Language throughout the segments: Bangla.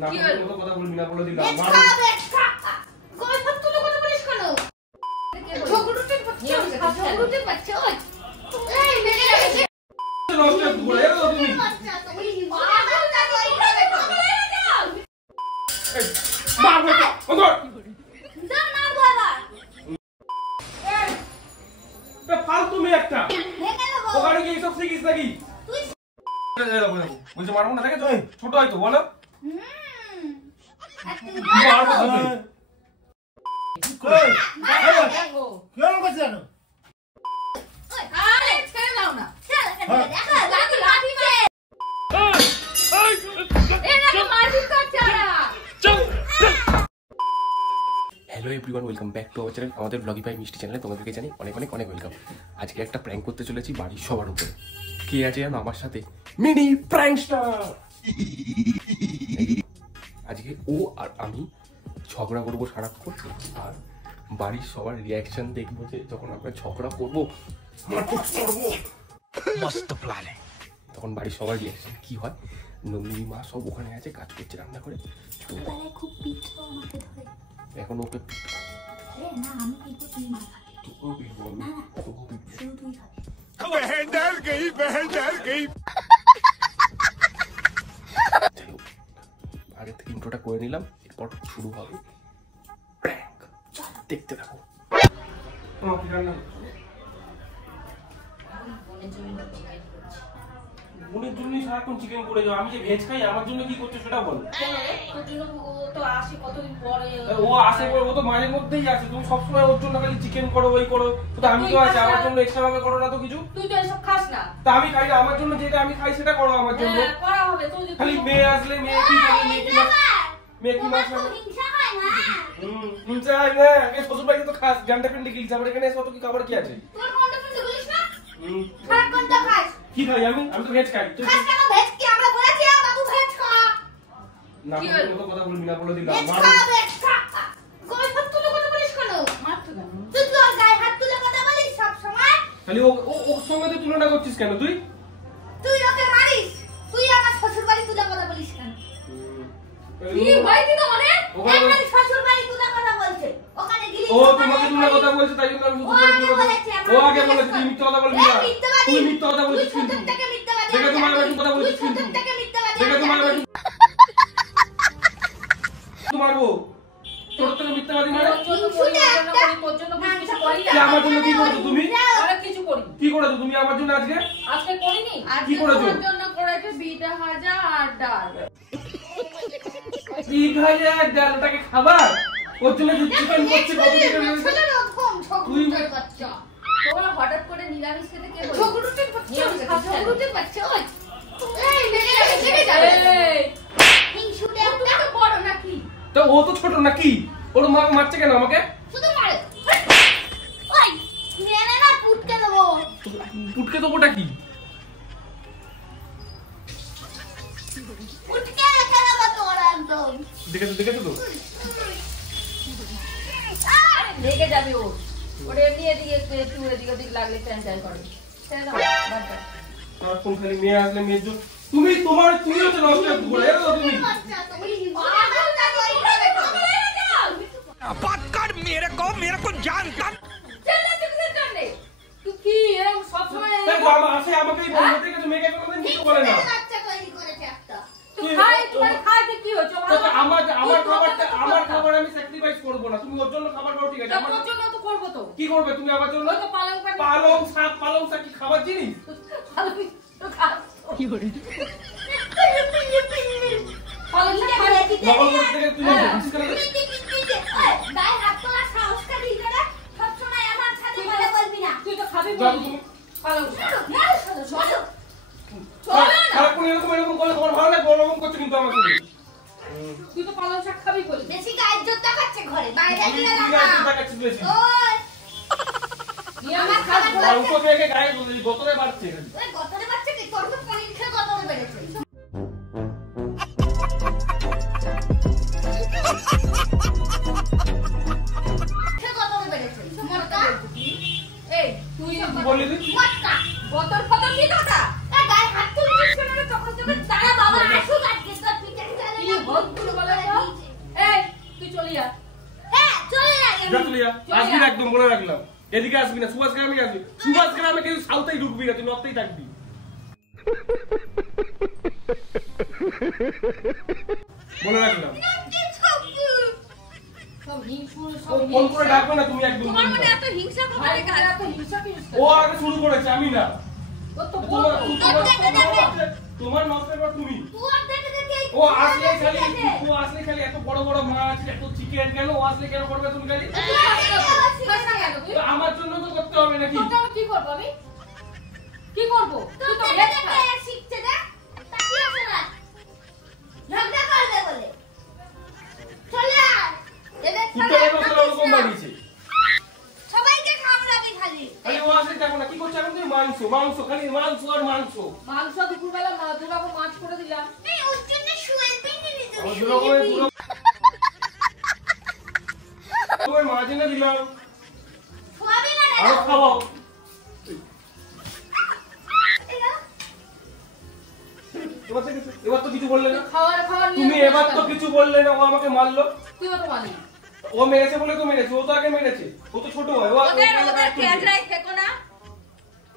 না তো কথা বলবি না বলে দিলাম ফালতু মেয়ে একটা ওখানে গিয়ে সব শিখিস নাকি বলছে মারবো না দেখে ছোট হয়তো বলো hello everyone welcome back to our channel আমাদের ব্লগিফাই মিষ্টি চ্যানেলে তোমাদেরকে জানি অনেক অনেক অনেক ওয়েলকাম। আজকে একটা প্র্যাঙ্ক করতে চলেছি বাড়ির সবার উপরে। কে আছে জানো আমার সাথে? মিনি প্র্যাঙ্কস্টার। আজকে ও আর আমি ঝগড়া করবো সারাক্ষণ, আর বাড়ির সবার রিয়াকশন দেখবো যে যখন আমরা ঝগড়া করবো মস্ত প্ল্যান, তখন বাড়ির সবার রিয়াকশন কি হয়। নন্দিনী মা সব ওখানে আছে কাজ করছে রান্না করে, খুব পিঠো আমাকে ধরে এখন ওকে না আমি পিঠো তুই মা আগে থেকে ইন্ট্রোটা করে নিলাম, এরপর শুরু হবে প্র্যাঙ্ক। দেখতে থাকো। বোনের জন্যই সারাক্ষণ চিকেন করে যাও। আমি যে ভেজ খাই আমার জন্য কি করছো সেটা বলো। ও আসে ও তো মাঝে মধ্যেই আসে, তুমি সবসময় ওর জন্য খালি চিকেন করো ওই করো। তো আমি তো আছি, আমার জন্য এক্সট্রা ভাবে করো না তো কিছু। তুই তো এসব খাস না। তা আমি খাই না, আমার জন্য যেটা আমি খাই সেটা করো আমার জন্য। করা হবে তো। খালি মেয়ে আসলে মেয়ে কি করে মেয়ে কি মাছ হিংসা হয় না। হিংসা হয় না। এই শ্বশুর বাড়িতে তো খাস গান্ডা পিন্ডি গিলছ, আমার এখানে এসে কি খাবার কি আছে? তোর কোনটা পিন্ডি বলিস না? খারাপ কোনটা খাস? কি খাই আমি? আমি তো ভেজ খাই। তুই খাস কেন ভেজ? কি আমরা বলেছি বাবু ভেজ খা? না তো কথা বলবি না বলে দিলাম। ভেজ খা। কই হাত তুলে কথা বলিস কেন? মারতো কেন? তুই তোর গায়ে হাত তুলে কথা বলিস সব সময়। খালি ওর সঙ্গে তো তুলনা করছিস কেন তুই? তুই ওকে মারিস, তুই আমার শ্বশুর বাড়ি তুলে কথা বলিস কেন? কি হইছে তো মানে? আমার শ্বশুর বাড়ি তুলে কথা বলছে, ওখানে গিলি ও তোমাকে তুলে কথা বলছে তাই জন্য আমি শ্বশুর বাড়ি তুলে কথা। ও আগে বলেছে তুই মিথ্যা কথা বলবি না, তুই মিথ্যা কথা বলছিস কিন্তু। দেখে তোমার বেশি কথা বলছিস কিন্তু। দেখে তোমার বেশি তোমারবো তোর তো মিথ্যাবাদী মানে। তোর জন্য কিছু করি না। আমার জন্য কি করেছো তুমি? অনেক কিছু করি। কি করেছো তুমি আমার জন্য আজকে? আজকে করিনি। কি করেছো? তোর জন্য করেছে বিটা ভাজা আর ডাল। কি ভাজা আর ডাল, ওটাকে খাবার? ওর জন্য চিকেন করছে কত চিকেন হয়েছে? তুই বাচ্চা তোরা হঠাৎ করে নিরামিষ খেতে কে বলে? ঝগড়ুটের বাচ্চা এই লেগে যা হিংসুটে একটা তো বড় নাকি? তো ও তো ছোট নাকি? ওর মা মারছে কেন আমাকে? শুধু মারে। ওই মেরে না পুটকে দেবো। পুটকে দেবোটা কি? পুটকে রেখে দেবো তোর একদম। দেখেছো তো? লেগে যাবে ওর। ওর এমনি এদিকে একটু এদিকে ওদিক লাগলে ফ্যানচাই করে। ছেড়ে দাও, বাদ দাও। সারাক্ষণ খালি মেয়ে আসলে মেয়ের জন্য তুমি হচ্ছে নষ্ট করে এলো তুমি। पकड़ मेरे को जानता চলে চুকতে চলে তুই কি এরকম সব সময় তাই বাবা আসে আমাকেই বলে দেখেছো মেয়েকে কোনোদিন কিছু বলে না। বাচ্চা তৈরি করেছে একটা। তুই খাই তোমার খাইতে কি হচ্ছে? আমার খাবার আমি স্যাক্রিফাইস করব না। তুমি ওর জন্য খাবার করো ঠিক আছে, আমার তোর জন্য তো করব তো। কি করবে তুমি আমার জন্য? ওই তো পালং শাক কি খাবার জিনিস? তো খাস কি করে? পালং শাক খালে দিতে নকল করতে থেকে তুমি বুঝিস কেন? গায়ে হাত তোলার সাহসটা দিই না। সব সময় আমার সাথে কথা বলবি না। তুই তো খাবি যাও বলবি। তুমি। পালং শাক চলো সারাক্ষণ এরকম করলে তোমার ভালো লাগে? গরম করছে কিন্তু আমাকে। তুই তো পালং শাক খাবি বলবি। বেশি গায়ের জোর দেখাচ্ছে ঘরে, বাইরে গিয়ে কি লাগা। দেখাচ্ছিস বেশি? ওই আমার খাবার আর উপর থেকে গায়ে বোতলে বাড়ছে। ওই গতরে বাচ্চা কি তোর তো পনির খেয়ে গতরে বেড়েছে। খেয়ে গতরে বেড়েছে। মোটা এই তুই বললি তুই? মোটা বতর ফতর কি কথা? গায়ে হাত তুলছিস কেন? চকর চকর তারা বাবা আসুক আজকে তোর পিঠে খেলে কি বলছিস? তুই চলে যা। হ্যাঁ চলে যাই যা আমি। চলে যা, আসবি না একদম বলে রাখলাম। এদিকে আসবি না, সুভাষ গ্রামে আসবি। সুভাষ গ্রামে কেউ সাউথেই ঢুকবি না, তুই নর্থেই থাকবি। বলে রাখলাম। সব হিংসু, ও সব ফোন করে হিংসা। ডাকবে না তুমি একদম। তোমার মনে এত হিংসা কোথা থেকে আসে? এত হিংসা কি? ও আগে শুরু করেছে, আমি না। তোর তো তোমার বলতো। তোমার নষ্টের পর তুমি। তোর দেখে দেখে এই ও আসলে খালি দেখে। ও আসলে খালি এত বড় বড় মাছ, এত চিকেন কেন ও আসলে কেন করবে তুমি খালি? খাস না কেন তুই? তো আমার জন্য তো করতে হবে নাকি? তোকে আমি কি করবো আমি? কি করবো? তোর তুই তো দেখে ভেজ দেখে খা। শিখছে না। তাকিয়ে আছে না। ঝগড়া করবে বলে। চলে আয়। এদের কুত্তা সাথে বাবা থাকিস ওরকম না। বানিয়েছে। সবাইকে কামড়াবি খালি। খালি ও আসলে দেখো না কি করছে এখন তুমি? মাংস মাংস খালি মাংস আর মাংস। মাংস দুপুরবেলা দুরকম মাছ করে দিলাম। এই ওর জন্য শুয়ে পিনি দিতে আমার দুটো মাছ এনে দিলাম। শুয়াবি না রে। আরো খাওয়াও। এবার তো কিছু বললে না। খাওয়ার খাওয়ার নিয়ে তুমি এবার তো কিছু বললে না, ও আমাকে মারলো। তুইও তো মানি। ও মেরেছে বলে তো মেরেছে, ও তো আগে মেরেছে। ও তো ছোট হয়, ও ওদের ক্যাজরাই থেকো না।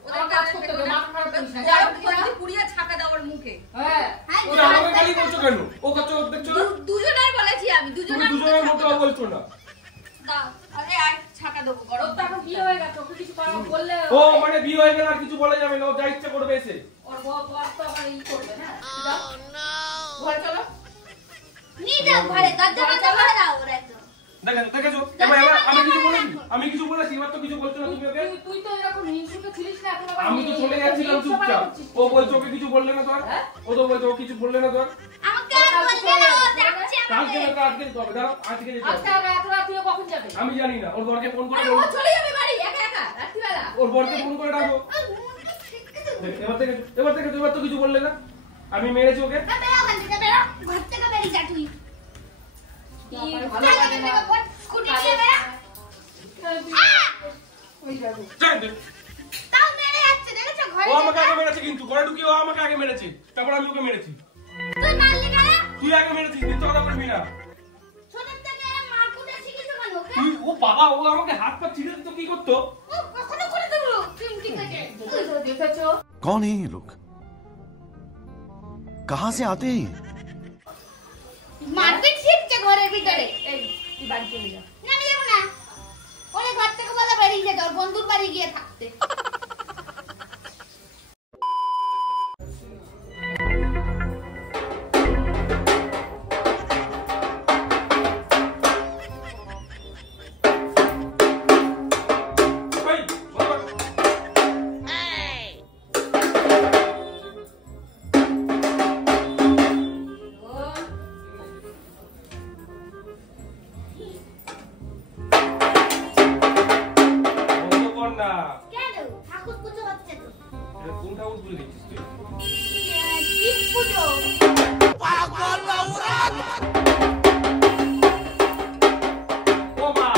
ওদের কাজ করতে হবে, মাথা খারাপ করিস না। যাও বলছি পুড়িয়ে ছাকা দাওয়ার মুখে। হ্যাঁ। তুমি আমাকে খালি করছো কেন? ও করছো দেখছো না? দুজনের বলেছি আমি, তুমি দুজনের দুজনের মতো বলছো না। দাও। আরে আর ছাকা দেবো গরম। তো এখন কি হয়ে গেছে? ওকে কিছু করা বললে ও মানে বিয়ে হয়ে গেলে আর কিছু বলা যাবে না, ও যা ইচ্ছে করবে এসে। ওর বর তো আবার ই করবে না। যাও। ঘরে চলো। নিয়ে যাও ঘরে, দরজা বন্ধ করে দাও ওরা একদম। দেখেছো? এবার আমি কিছু বলেছি? আমি কিছু বলেছি? এবার তো কিছু বলছো না তুমি ওকে? তুই তো এরকম হিংসুকে ছিলিস না, এখন আবার আমি তো চলে যাচ্ছিলাম চুপচাপ। ও বলছে ওকে কিছু বললে না তোর? হ্যাঁ? ও তো বলছে ও কিছু বললে না তোর? আমাকে আর বলবে না, ও ডাকছে কালকে আমাকে। না আজকে যেতে হবে, দাঁড়াও আজকে যেতে আজকে হবে। এত রাতে কখন যাবে? আমি জানি না, ওর বরকে ফোন করে আরে ও চলে যাবে বাড়ি একা একা রাত্রিবেলা। ওর বরকে ফোন করে ডাকো। এবার থেকে এবার তো কিছু বললে না। আমি মেরেছি ওকে। বেরো ওখান থেকে, বেরো। ঘর থেকে বেরিয়ে যা তুই। কি ভালো লাগে না। স্কুটি নিয়ে বেরো। ওই যাবো। যাই দে। তাও মেরে যাচ্ছে, দেখেছো ঘরে ও আমাকে যেতে? আগে মেরেছে কিন্তু ঘরে ঢুকিয়ে ও আমাকে আগে মেরেছে, তারপর আমি ওকে মেরেছি। তুই মারলি কেন? তুই আগে মেরেছিস, মিথ্যা কথা বলবি না। ছোটর থেকে মার কুটে শিখেছো কেন ওকে? তুই ও বাবা ও আমাকে হাত পা ছিঁড়ে দিত কি করতো? ও কখনো করে দেবো চিমটি কেটে। দেখেছো? कौन है ये लोग? कहां से आते हैं? মারপিট শিখছে ঘরের ভিতরে। এই তুই বাড়ি চলে যা। না আমি যাবো না। ওরে ঘর থেকে বলে বেরিয়ে যেতে, ওর বন্ধুর বাড়ি গিয়ে থাকতে। এই, বাবা। বন্ধ কর না। কেন? ঠাকুর পুজো হচ্ছে তো। এটা কোন ঠাকুর ভুলে গেছিস তুই? শিব পুজো। ও মা।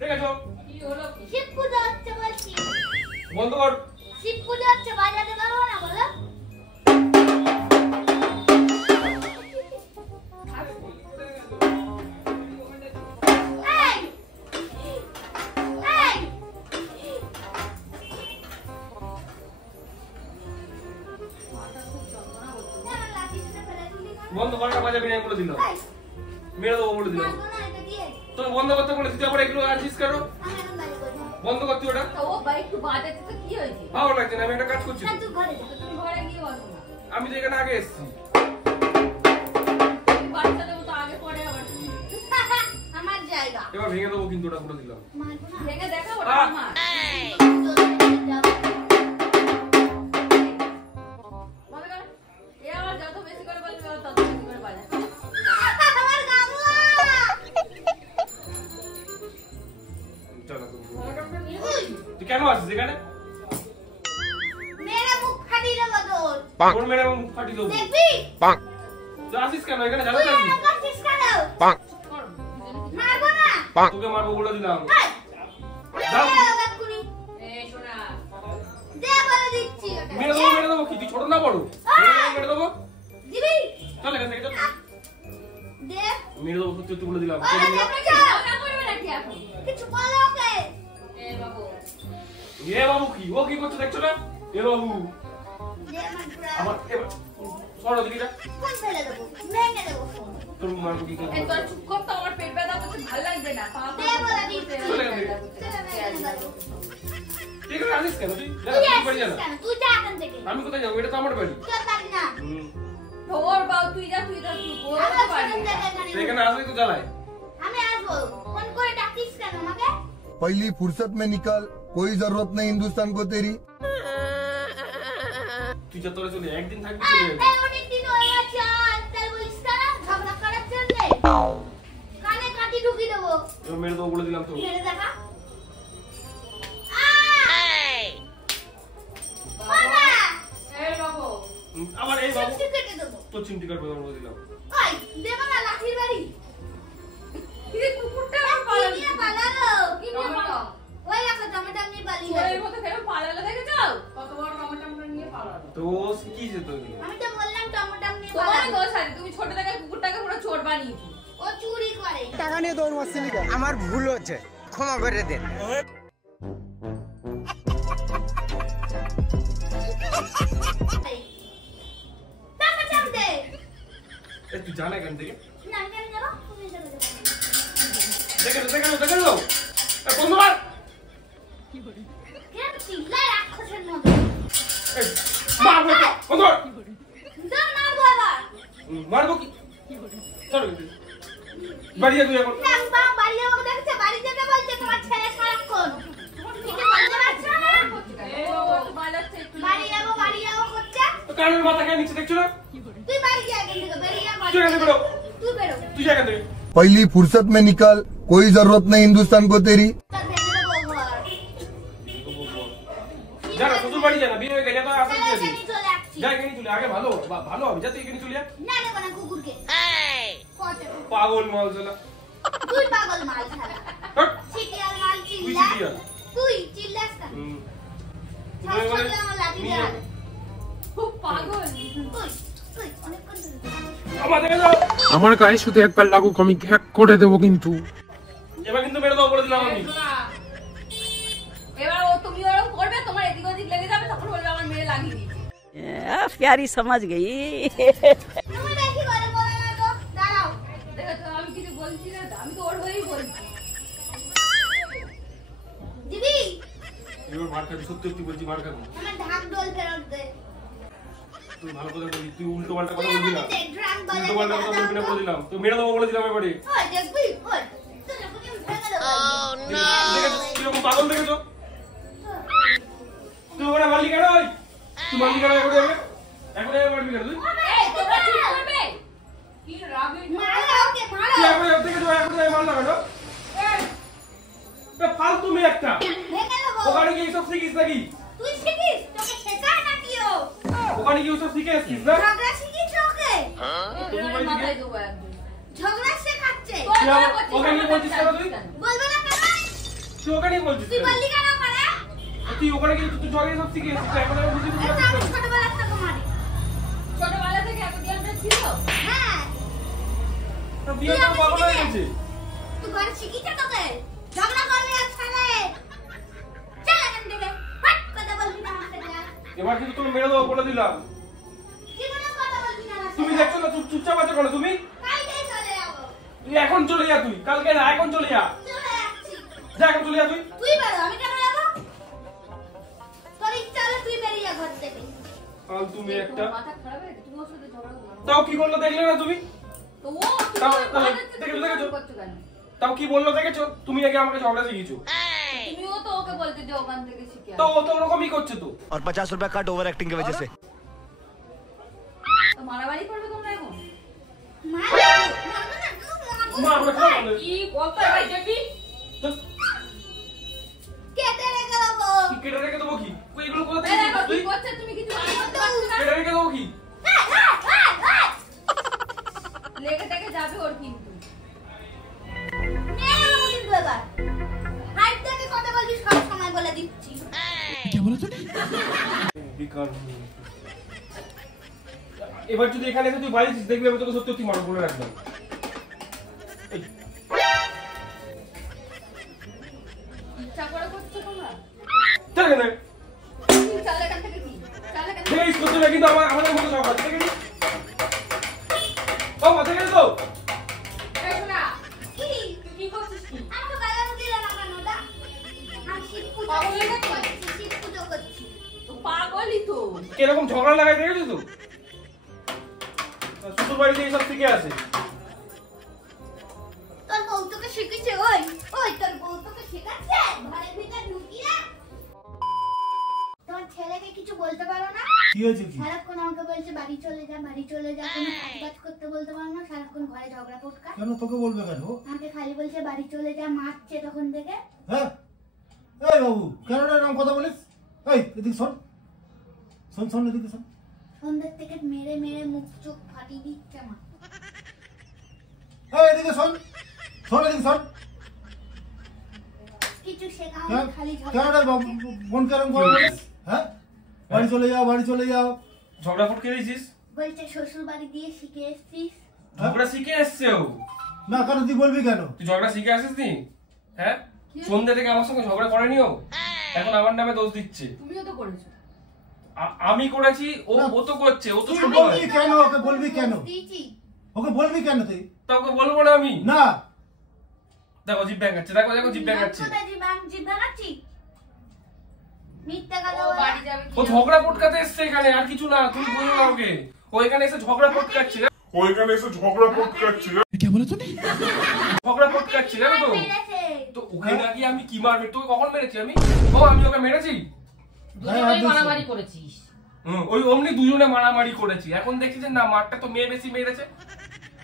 দেখেছো? কি হলো কি? শিব পুজো হচ্ছে বলছি। বন্ধ কর। শিব পুজো হচ্ছে, বাজাতে পারবো না বলো? এই! এই! কেন লাঠি দিয়ে ফেলে দিলি কেন? বন্ধ কর না, বাজাবি না বলে দিলাম। এই! মেরে দেবো বলে দিলাম। মারবো না, এটা দিয়ে। তো বন্ধ করতে বলেছি, তুই আবার এগুলো আছিস কেন? আমি এখন বাড়ি করবো। বন্ধ করতে ওটা। তা ও বাড়ি একটু বাজাতে তো কি হয়েছে? ভালো লাগছে না, আমি একটা কাজ করছি। না, তুই ঘরে যা। তো তুমি ঘরে গিয়ে বসো না। আমি তো এখানে আগে এসেছি। তুমি বাচ্চাদের মতো আগে পরে আবার কি? আমার জায়গা। এবার ভেঙে দেবো কিন্তু ওটা বলে দিলাম। মারবো না। ভেঙে দেখো ওটা আহ! আমার। যাবো। মনে করো, এ আমার যত বেশি করে বলবে ও তত বেশি করে বাজায়। আমার গামলা। চলো তুমি। ঘরটা নিয়ে উই, তুই কেন আসিস এখানে? মেরে মুখ ফাটিয়ে দেবো তোর। তোর মেরে মুখ ফাটিয়ে দেবো। দেখবি? তুই আসিস কেন এখানে? জানো তুই তো এরকম করছিস কেন? করো, দুজনে মারবো না। তোকে মারবো বলে দিলাম। এই, যাও। দে ওকে এক্ষুনি। এই শোনা। দে বলে দিচ্ছি ওকে। মেরে দেবো কি? তুই ছোট না বড়? মেরে দেবো। দিবি? চল এখান থেকে চল। দে। মেরে দেবো, সত্যি সত্যি বলে দিলাম। আরে দেখো যাও। না করবে নাকি এখন? কিছু বলো ওকে। এ বাবু, এ বাবু কি, ও কি করছে দেখছো না? এ বাবু, যে আমার পুরা আমার সরো দিদিটা, ফোন ফেলে দেবো, ভেঙে দেবো ফোন। তোর মারবো কি এই তোর চুপ কর তো, আমার পেট ব্যথা করছে, ভালো লাগবে না। পা দে বলে দিচ্ছি। চলে গেছে। চলে ভেঙে দেবো। ঠিক আছে, আসিস কেন তুই? যা, তুই তুই বাড়ি যা আসিস না। কেন? তুই যা এখান থেকে। আমি কোথায় যাবো? এটা তো আমার বাড়ি। তোর বাড়ি না। ধর বাবু, তুই যা তুই ও আমার পারবি ফোন না। থেকে এখানে। সেখানে আসলে তো জ্বালায়। আমি আসবো। ফোন করে ডাকিস কেন আমাকে? पहली फुर्सत में निकल, कोई जरूरत नहीं हिंदुस्तान को तेरी। তুই যা, তোরা চলে যা। একদিন থাকবি, চলে যাবি। এই অনেকদিন হয়ে গেছে, আজকাল বলিস কেন? ঝগড়া করার জন্যে? কানে কাঠি ঢুকিয়ে দেবো। এবার মেরে দেবো বলে দিলাম তো। মেরে দেখা। এই বাবু, আবার এই বাবু, চিমটি কেটে দেবো। তোর চিমটি কাটবে বলে দিলাম। ওই, দেবো না লাঠির বাড়ি। এই কুকুরটা আমার কি পালালো। নিয়ে পালালো? কি নিয়ে পালালো? ওই দেখো টমেটো নিয়ে পালিয়ে চোরের গেছে। মতো ফেরত পালালো, দেখে যাও কত বড় টমেটো নিয়ে পালালো। তো ও শিখিয়েছে তো এগুলো। আমি তো বললাম টমেটো নিয়ে তোমার পালালো। দোষ আছে, তুমি ছোট থেকে কুকুরটাকে পুরো চোর বানিয়েছো। ও চুরি করে। টাকা নিয়ে দৌড় মারছিলি কেন? আমার ভুল হচ্ছে, ক্ষমা করে দেন। টাকা চাপ দে। এ তুই জানা এখান থেকে? না, আমি কেন যাবো? তুমি যাবে, যাবে। দেখে লো। এ বন্ধু মার। কেন চিল্লায় রাক্ষসের মতো? এ, মার বন্ধু, বন্ধু মার। দাও, মারবো এবার। মারবো কি? চলো এখান থেকে। বাড়ি যা তুই এখন। দেখ, বাপ বাড়ি যাবো দেখছে, বাড়ি যেতে বলছে তোমার ছেলে সারাক্ষণ। কিছু বলতে পারছো না? এই বাবু, একটু পালাচ্ছে একটু। বাড়ি যাবো করছে। তো কানের মাথা খেয়ে নিচ্ছে দেখছো না? তুই বাড়ি যা এখান থেকে, বেরিয়ে যা বাড়ি। তুই এখান থেকে বেরো। তুই বেরো। তুই যা এখান থেকে। पहली फुर्सत में निकल, कोई जरूरत नहीं हिंदुस्तान को तेरी। তার ভেতরে দেবো ঘর। যা না, শ্বশুর বাড়ি যা না, বিয়ে হয়ে গেছে তো আসা চলে দিয়েছি। এখানে চলে আসছি। যা এখানে চলে, আগে ভালো ভালো হবে, যা তুই এখানে চলে যা। না দেবো না কুকুরকে। পচা কুকুর। পাগল মাল চলা। তুই পাগল মাল ছাড়া। হট। চিটিয়াল মাল তুই চিল্লা। চিটিয়াল। তুই চিল্লাস কেন? শ্বাস থাকলে আমার লাঠি দিয়ে হাত। খুব পাগল। তুই অনেকক্ষণ ধরে। আমার দেখে যাও। আমার গায়ে শুধু একবার লাগুক, আমি হ্যাক করে দেবো কিন্তু। এবার কিন্তু মেরে দেবো বলে দিলাম আমি। এবার ও তুমি ওরকম করবে, তোমার এদিক ওদিক লেগে যাবে, তখন বলবে আমার মেয়ে লাগিয়ে দিয়েছে। प्यारी समझ गई। তুমি বেশি করে বলে না তো। দাঁড়াও। দেখো তো, আমি কিছু বলছি না তো, আমি তো ওর হয়েই বলছি। দিদি, এবার মার খাবি, সত্যি সত্যি বলছি মার খাবি। আমার ঢাক ডোল ফেরত দে। তুই ভালো কথা বলবি, তুই উল্টো পাল্টা কথা তুই বলবি না। আমাকে দে, ড্রাম উল্টো পাল্টা কথা বলবি না বাজাতে বলে দিলাম। তো মেরে দেবো বলে দিলাম এবারে। ওই দেখবি, ওই। তুই যখন আমি ভেঙে দেবো। দেখেছো কিরকম পাগল দেখেছো? তুই ওরা মারলি কেন? ওই তুই মারলি কেন এখন এভাবে? এখন এভাবে মারবি কেন তুই? এই, তোমরা চুপ করবে? কি রাগে মারো ওকে, মারো। তুই এখন দেখেছো এখন এভাবে মারলা কেন? এ ফালতু মেয়ে একটা। ভেঙে দেবো। ওখানে গিয়ে এইসব শিখিস নাকি? তুই শিখিস? তোকে শেখায় নাকি ও? ওখানে গিয়ে ওসব শিখে এসছিস না? ঝগড়া শিখিস ওকে? এর মাথায় দেবো একদম। ঝগড়া শেখাচ্ছে। তোর তুই ঝগড়া আমার- করছিস, ওকে নিয়ে আমার বলছিস কেন তুই? বলবে না কেন? তুই ওখানে গিয়ে বলছিস তুই কেন? বললি কেন করে? তুই ওখানে গিয়ে তুই ঝগড়া সব শিখে এসছিস, এখন আমি বুঝি বুঝি এটা আমি ছোটবেলা থেকে মারি। ছোটবেলা থেকে এত জ্ঞানটা ছিল? হ্যাঁ, তোর বিয়ে তো পাগল হয়ে গেছে। তুই ঘরে শিখিছে তোকে? ঝগড়া করলে আর ছাড়ে। চল এখান থেকে। হাট, কথা বলবি না আমার সাথে আর। এবার কিন্তু তোকে মেরে দেবো বলে দিলাম। জীবনেও কথা বলবি না আমার তুমি সাথে। দেখছো না চুপচাপ আছো কেন তুমি? কালকেই চলে যাবো। তুই এখন চলে যা, তুই কালকে না, এখন চলে যা। চলে যাচ্ছি। যা এখন চলে যা তুই। তুই বেরো, আমি কেন যাবো? তোর ইচ্ছা হলে তুই বেরিয়ে যা ঘর থেকে। ফালতু মেয়ে একটা। তোমার মাথা খারাপ হয়ে গেছে, তুমি ওর সাথে ঝগড়া করো। তাও কি করলো দেখলে না তুমি? তো ও তুমি তাও- ওর তাও- ভালো হচ্ছে, দেখেছো, তুমি দেখেছো? ওরকম করছো কেন? তাও কি বললো দেখেছো? তুমি আগে আমাকে ঝগড়া শিখিয়েছো। তুমিও তো ওকে বলতে যে ওখান থেকে শিখে তো আসো। ও তো ওরকমই করছে তো। और 50 रुपया कट ओवर एक्टिंग की वजह से। তো মারামারি করবে তোমরা এখন? মারবো, মারবো না, তুই মারবো। মারবে কেন বলে? কি কথা ভাই দেখি? তো কেটে রেখে দেবো। কি কেটে রেখে দেবো কি? তুই এগুলো কোথা এই থেকে দেখো, শিখছিস কি তুই? করছে, তুমি কিছু মনে করতে পারছো না? কেটে রেখে দেবো কি? Hi, hi, hi, hi. লেগে টেগে যাবে ওর কিন্তু। মেরে দেবো কিন্তু এবার। হাইট থেকে কথা বলবি সব সময় বলে দিচ্ছি। বেকার মেয়ে। এবার যদি এখানে এসে তুই বাড়িছিস দেখবি আমি তোকে সত্যি সত্যি মারবো বলে রাখলাম। ইচ্ছা করে করছো তোমরা? চল এখানে। চাল এখান থেকে কি? চাল এখান থেকে। ফেস করতে না কিন্তু আমাদের মতো সব আছে, ঠিক আছে? ও মাথা গেছে তো? এই শোনা, কি? তুই কি করছিস কি? আমাকে গালাগাল দিলে না কেন ওটা? আমি শিব পুজো পাগল হয়ে গেছিস? করছি, শিব পুজো করছি। তো পাগলই তো। কিরকম ঝগড়া লাগাই দেখেছিস তো? শ্বশুর বাড়িতে এইসব শিখে আসে। তোর বউ তোকে শিখেছে? ওই ওই তোর বউ তোকে শেখাচ্ছে? ঘরের ভিতর ঢুকিয়ে তোমার ছেলেকে কিছু বলতে পারো না? কি হয়েছে কি? সারাক্ষণ আমাকে বলছে বাড়ি চলে যা, বাড়ি চলে যা, কোনো কাজ করতে বলতে পারো না, সারাক্ষণ ঘরে ঝগড়া পটকা। কেন তোকে বলবে কেন? আমাকে খালি বলছে বাড়ি চলে যা, মারছে তখন থেকে। হ্যাঁ এই বাবু কেন এরকম কথা বলিস? এই এদিকে শোন শোন শোন এদিকে শোন। সন্ধ্যের থেকে মেরে মেরে মুখ চোখ ফাটিয়ে দিচ্ছে আমার। এই এদিকে শোন শোন এদিকে শোন। কিছু শেখা কেন হয়নি, খালি কেন রে ঝগড়া। বোন কেরম করে বলিস? হ্যাঁ বাড়ি চলে যাও, বাড়ি চলে যাও। ঝগড়া ফুটকে দিয়েছিস? বলছে শ্বশুর বাড়ি দিয়ে শিখে এসছিস। ঝগড়া শিখে এসছে ও। না কেন তুই বলবি কেন? তুই ঝগড়া শিখে আসিস নি? হ্যাঁ, সন্ধ্যে থেকে আমার সঙ্গে ঝগড়া করেনি ও, এখন আমার নামে দোষ দিচ্ছে। তুমিও তো করেছো। আমি করেছি, ও তো করছে, ও তো তুই ছোট বলবি হয়। কেন? ওকে বলবি কেন? দিয়েছি। ওকে বলবি কেন তুই? তা ওকে বলবো না আমি? না দেখো জিভ ব্যাঙ্গাচ্ছে, দেখো দেখো জিভ ব্যাঙ্গাচ্ছে। কোথায় জিভ ভাঙাচ্ছি? মিথ্যা কথা ও বলে। বাড়ি যাবে কি? ও ঝগড়া পটকাতে এসছে এখানে, আর কিছু না। তুমি বলো না ওকে, ও এখানে এসে ঝগড়া পটকাচ্ছে। ঝগড়া পটকাচ্ছে জানো তো? মেরেছে। তো ওকে নাকি আমি কি মারবে? তোকে কখন মেরেছি আমি? ও আমি ওকে মেরেছি? দুজনেই মারামারি করেছিস। ওই অমনি দুজনে মারামারি করেছি। এখন দেখছি যে না, মারটা তো মেয়ে বেশি মেরেছে,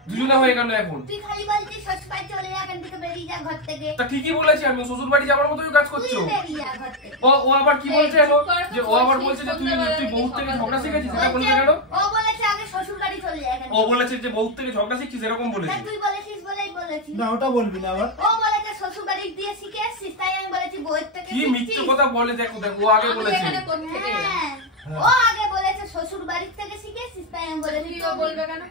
দুজনে হয়ে গেল এখন। তুই খালি বলছিস শ্বশুর বাড়ি চলে যা, এখান থেকে বেরিয়ে যা ঘর থেকে। তা ঠিকই বলেছি আমি, শ্বশুর বাড়ি যাবার মতোই কাজ তুই করছো। বেরিয়ে যা ঘর থেকে। ও আবার কি বলছে জানো? যে ও আবার বলছে যে তুই বউ থেকে ঝগড়া শিখেছিস, সেটা বলবে কেন? ও বলেছে আগে শ্বশুর বাড়ি চলে যা এখান ও থেকে। বলেছে যে বউ থেকে ঝগড়া শিখছিস, এরকম তা বলেছে। তুই বলেছিস বলেই বলেছিস। না ওটা বলবি না আবার। ও বলেছে শ্বশুর বাড়ি দিয়ে শিখে এসছিস, তাই আমি বলেছি বউয়ের থেকে কি মিথ্যে শিখছিস। কথা বলে, দেখো দেখো, ও আগে আমি বলেছে। এখানে কোথা থেকে এলাম? হ্যাঁ, ও আগে বলেছে শ্বশুর বাড়ির থেকে শিখে এসছিস, তাই আমি বলেছি তুইও বলবে কেন?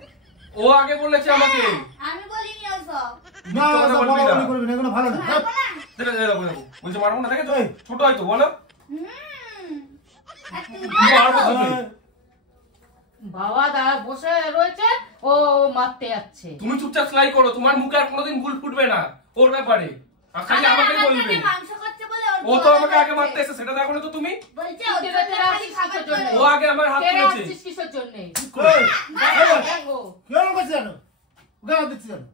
ও আগে বলেছে আমাকে। হ্যাঁ, আমি বলিনি ওসব। না কথা ওসব বলবি না। বলাবলি করবি না, এগুলো ভালো না। মারবো না? দেখো দেখো দেখো, বলছে মারবো না, দেখে তো এই। ছোট হয়তো বলো। হুম। আর তুই মারবো তোকে। বাবা দা বসে রয়েছে, ও মারতে যাচ্ছে। তুমি চুপচাপ সেলাই করো, তোমার মুখে আর কোনোদিন ভুল ফুটবে না ওর ব্যাপারে। আর খালি আমাকেই আমার বলবে। পেটে মাংস করছে বলে ওর ও তো বউ আমাকে আগে যাচ্ছে। মারতে এসে, সেটা দেখো না তো তুমি। বলছে তুই ওর তেরে জন্য তেরে খালি আসছিস খাবার কিসের জন্য? ও আগে আমার হাত তেরে তুলেছে। আসছিস কিসের জন্যে? এই, এই, দেখো, কেন করছিস জানো? ওকে হাত দিচ্ছিস জানো?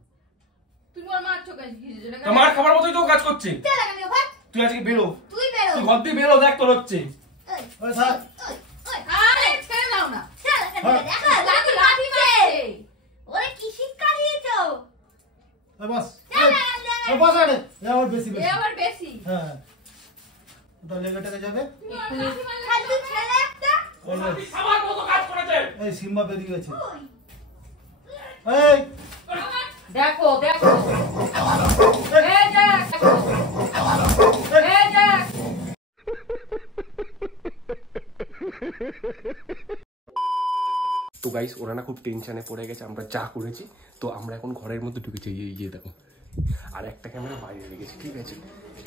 তুমি ওর মারছো কেন? কিসের জন্য? তো মার খাবার মতোই তো ও কাজ করছে। চল এখানে ভাগ, তুই আজকে বেরো, তুই বেরো। তুই ঘর দিয়ে বেরো, দেখ তোর হচ্ছে। ওই, ওই থাক। ওই, ওই, আরে ছেড়ে দাও না। চল এখান থেকে, দেখো, লাঠি লাঠি মারছে। ওরে কি শিক্ষা দিয়েছো? ওই বস। চল এখান থেকে। ওই বস আরে। এ আবার বেশি এ বেশি। আবার বেশি। হ্যাঁ। ওটা লেগে টেগে যাবে। ফালতু ছেলে একটা। বলবে, খাবার মতো কাজ করেছে। এই সিম্বা বেরিয়ে গেছে। ওই, এই দেখো দেখো, এই দেখ, এই দেখ। তো গাইস, ওরা না খুব টেনশনে পড়ে গেছে আমরা যা করেছি। তো আমরা এখন ঘরের মধ্যে ঢুকেছি, এই দেখো। আর একটা ক্যামেরা বাইরে রেখেছি, ঠিক আছে?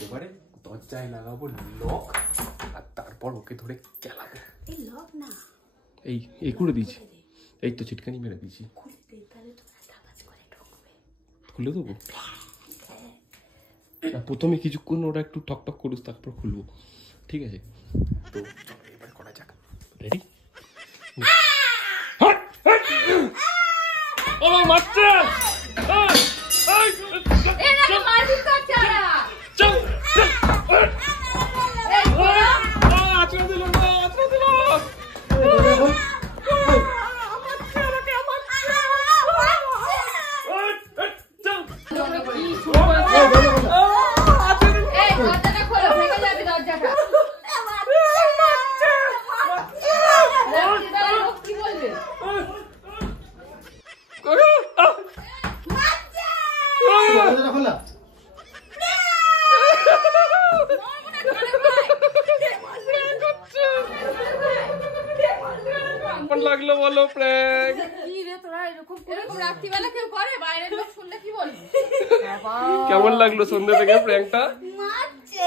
এবারে দরজায় লাগাবো লক, আর তারপর ওকে ধরে কেলাবো। এই লক না, এই করে দিয়েছি, এই তো চিটকানি মেরে দিয়েছি। খুলতে তাহলে তো আওয়াজ করে ঢুকবে। খুলে দেবো না, প্রথমে কিছুক্ষণ ওরা একটু ঠক ঠক করুস, তারপর খুলবো, ঠিক আছে? তো চলো এবার করা যাক। রেডি? ও মারছে! এ দেখো মারপিট করছে ওরা। চল চল! এই বলো, আছড়ে দিল না, আছড়ে দিল! কি শুরু করেছে? এই দরজাটা খোলো, ভেঙে যাবে দরজাটা। রাত্রিবেলা লোক কি বলবে? দরজাটা খোলা। কেউ করে বাইরের লোক শুনলে কি বলবে? বাবা কেমন লাগলো সন্ধ্যে থেকে প্র্যাঙ্কটা? মারছে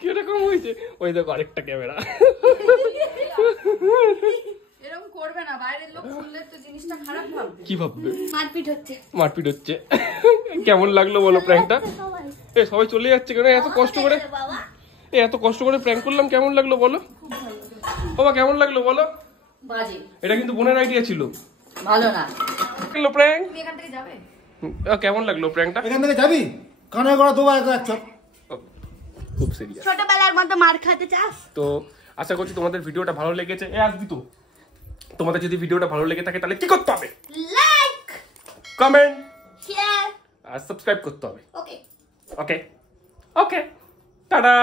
কিরকম হয়েছে? ওই দেখো আরেকটা ক্যামেরা। এরকম করবে না, বাইরের লোক শুনলে তো জিনিসটা খারাপ ভাববে। কি ভাববে? মারপিট হচ্ছে মারপিট হচ্ছে। কেমন লাগলো বলো প্র্যাঙ্কটা? এ সবাই চলে যাচ্ছে কেন? এত কষ্ট করে, বাবা এত কষ্ট করে প্র্যাঙ্ক করলাম, কেমন লাগলো বলো? বাবা কেমন লাগলো বলো? বাজে, এটা কিন্তু বোনের আইডিয়া ছিল। ভালো না। লাগলো প্র্যাঙ্ক? তুমি এখান থেকে যাবে? কেমন লাগলো প্র্যাঙ্কটা? এখান থেকে যাবি কানে করা দুবার এক চপ। খুব সিরিয়াস। ছোটবেলার মতো মার খাতে চাস? তো আশা করছি তোমাদের ভিডিওটা ভালো লেগেছে। আসবি তো? তোমাদের যদি ভিডিওটা ভালো লেগে থাকে তাহলে কি করতে হবে? লাইক, কমেন্ট শেয়ার আর সাবস্ক্রাইব করতে হবে। ওকে ওকে ওকে, টাটা।